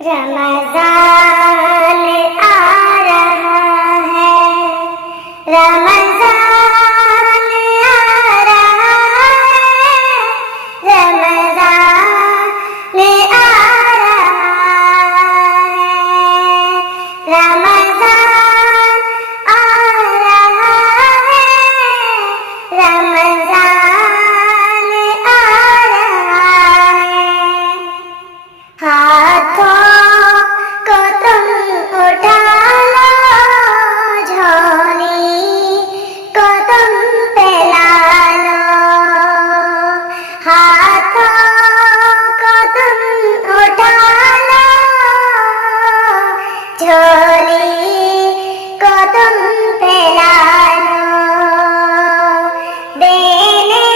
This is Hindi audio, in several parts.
रमज़ान आ रहा है, रमज़ान आ रहा है, रमज़ान आ रहा है, रमज़ान आ रहा है, रमज़ान आ रहा है। हाथों को तुम उठा लो, झोली को तुम फैला लो, हाथों को तुम उठा लो, झोली को तुम फैला लो, देने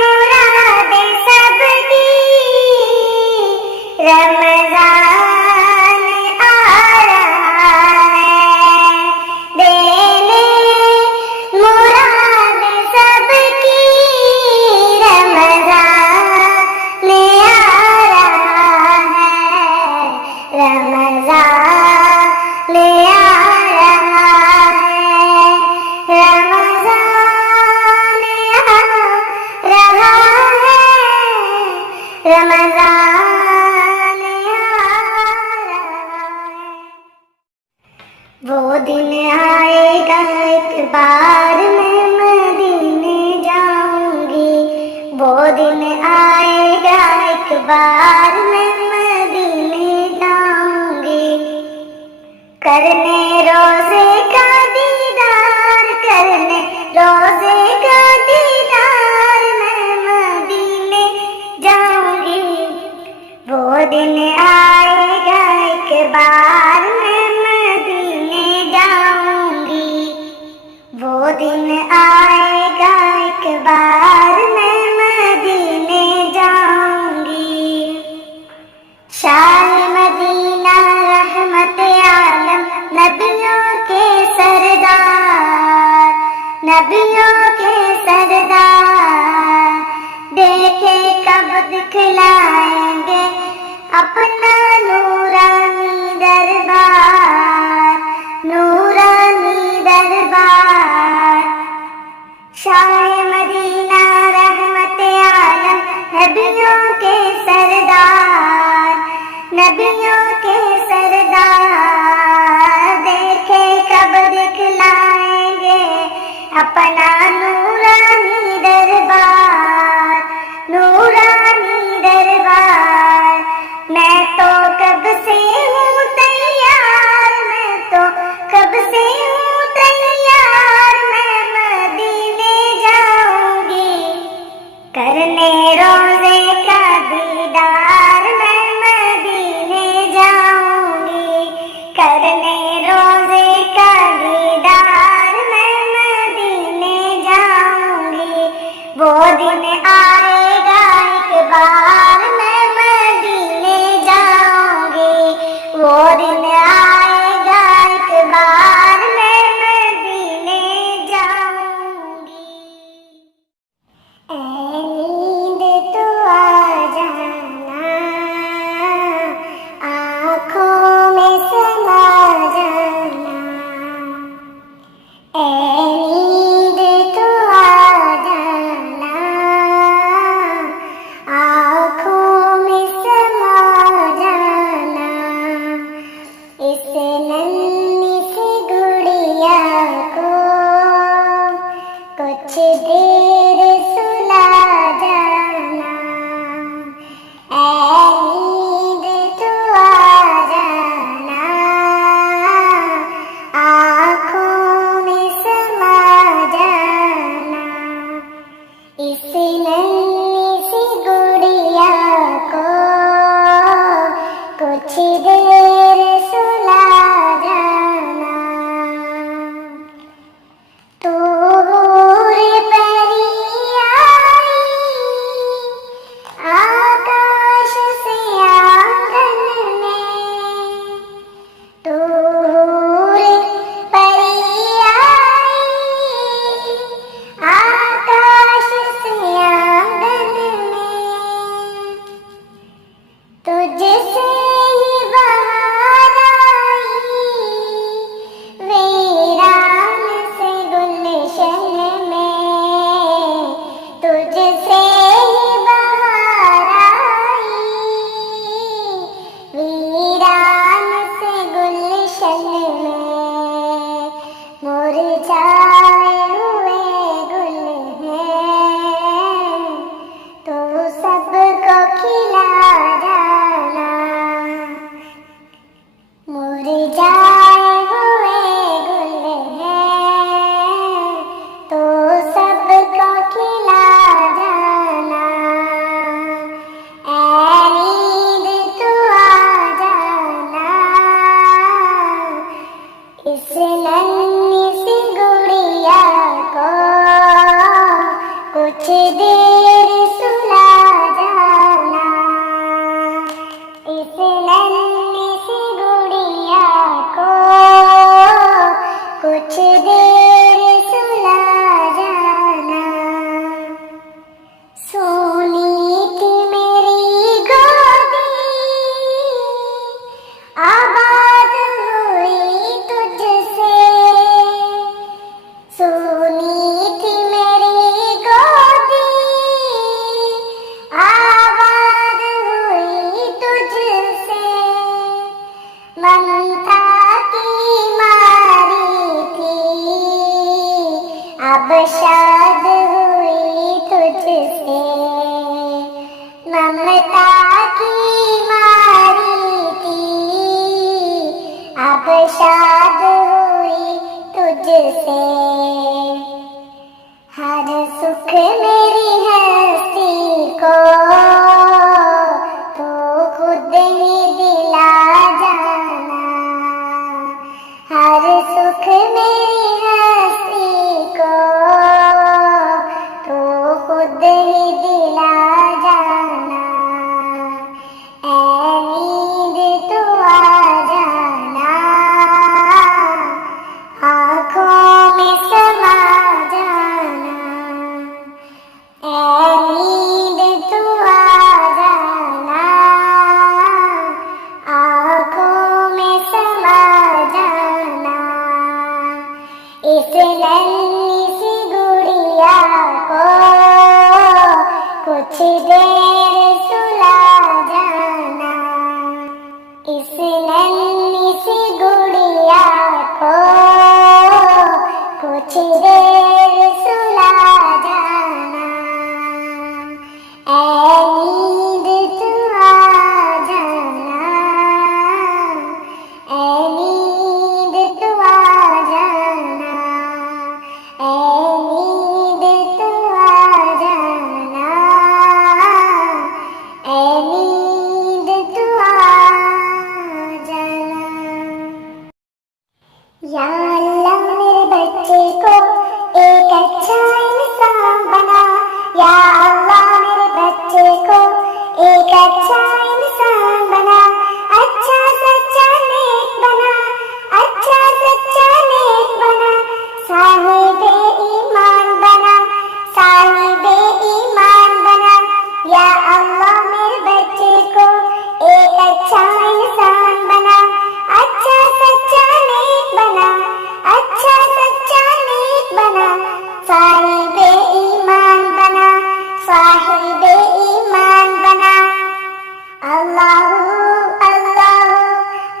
मुरादे सबकी रमज़ान आ रहा है, देने मुराद सबकी रमज़ान आ रहा है, रमज़ान आ रहा है, रमज़ान आ रहा है, रमज़ान वो दिन आएगा एक बार मैं मदीने जाऊंगी, वो दिन आएगा एक बार मैं मदीने जाऊंगी, करने रोज़े का दीदार, करने रोज़े का दीदार मैं मदीने जाऊंगी, वो दिन आएगा एक बार मैं मदीने जाऊंगी, वो दिन आएगा एक बार मैं मदीने जाऊंगी। शाह मदीना रहमत आलम नबियों के सरदार, नबियों के सरदार, देखे कब दिखलाएंगे अपना नूरानी दरबार, नूरानी दरबार। शाह मदीना रहमत आलम नबियों के सरदार, नबियों के सरदार, देखे कब दिखलाएंगे अपना नूरानी दरबार, नूरानी दरबार। मैं तो कब से हूँ तैयार, मैं तो कब से हूँ तैयार, मैं मदीने जाऊंगी, करने रोज़े का दीदार मैं मदीने जाऊंगी, करने रोज़े का दीदार मैं मदीने जाऊंगी, वो दिन आएगा एक बार मैं मदीने जाऊंगी, वो दिन आएगा एक बार मैं मदीने जाऊंगी। ऐ नींद तो आ जाना, आँखों में समा जाना, ऐ नींद तो आ जाना, आँखों में समा जाना, इस नन्ही सी गुड़िया को कुछ देर सुला जाना, ऐ नींद तो आ जाना, आँखों में समा जाना, इस नन्ही सी गुड़िया को कुछ देर सुला जाना। तो हूर परी आई आकाश से आंगन में, तो हूर परी आई आकाश से आंगन में, तुझसे ही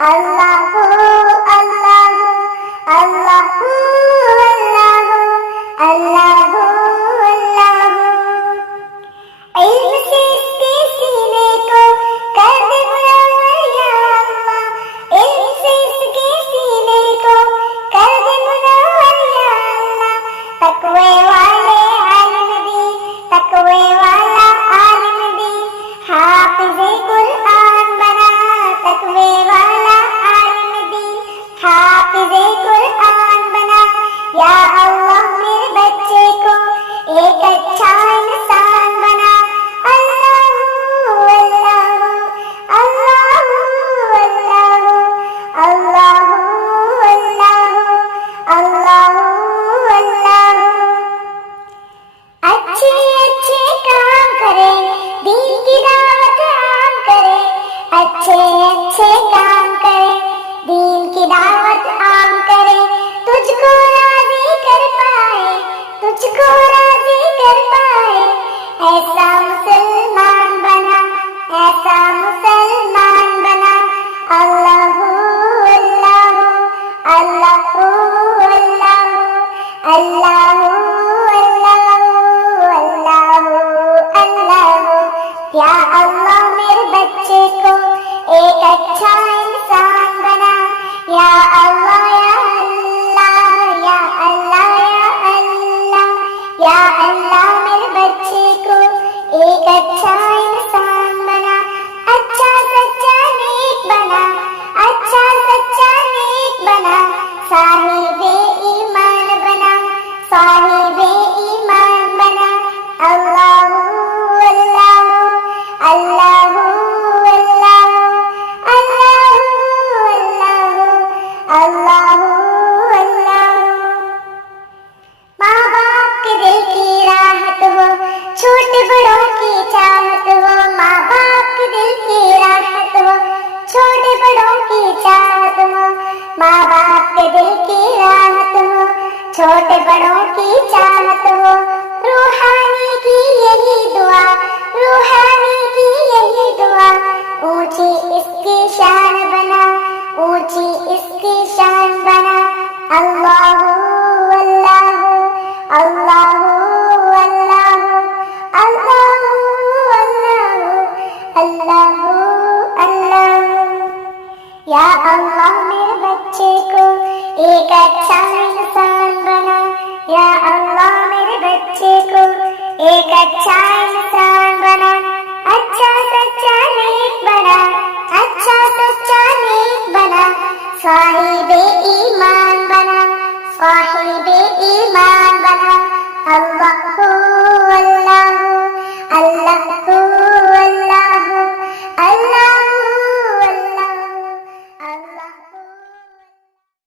अल्लाहू अल्लाहू अल्लाहू अल्लाहू अल्लाहू अल्लाहू। इल्म से इसके सीने को कर दे मुनव्वर या अल्लाह, इल्म से इसके सीने को कर दे मुनव्वर या अल्लाह। तकवे वाले आलिम दी, तकवे वाला आलिम दी, हाफिज़े कुरान बना, तकवे वाला आलिम दी, हाफिज़े कुरान बना। या अल्लाह मेरे बच्चे को एक अच्छा इंसान बना। अल्लाहू अल्लाहू अल्लाहू अल्लाहू अल्लाहू अल्लाहू अल्लाहू अल्लाहू। अच्छे अच्छे काम करे, दीन की दावत आम करे, अच्छे अच्छे काम करे, दीन की दावत आम करे। तुझको राजी कर पाए, तुझको राजी कर पाए, ऐसा मुसलमान बना, ऐसा मुसलमान बना। अल्लाहू अल्लाहू अल्लाहू अल्लाहू अल्लाहू अल्लाहू अल्लाहू। या अल्लाह मेरे बच्चे को एक अच्छा इंसान बना। या अल्लाह या अल्लाह या अल्लाह या अल्लाह या अल्लाह मेरे बच्चे को एक अच्छा इंसान बना। अच्छा सच्चा नेक बना, अच्छा सच्चा नेक बना, साहिबे ईमान बना, साहिबे ईमान बना। अल्लाहू अल्लाहू अल्लाहू अल्लाहू अल्लाहू अल्लाहू अल्लाहू। माँ बाप के दिल की राहत हो, छोटे बड़ों की चाहत हो, माँ बाप के दिल की राहत हो, छोटे बड़ों की चाहत हो, माँ बाप के दिल की राहत हो, छोटे बड़ों की चाहत हो। रूहानी की यही दुआ, रूहानी की यही दुआ, ऊंची इसकी शान बना, ऊंची इसकी शान बना। अल्लाहू अल्लाहू अल्लाहू अल्लाहू अल्लाहू अल्लाहू अल्लाहू अल्लाहू। या अल्लाह मेरे बच्चे को एक अच्छा इंसान बना। या अल्लाह मेरे बच्चे को एक अच्छा इंसान बना, अच्छा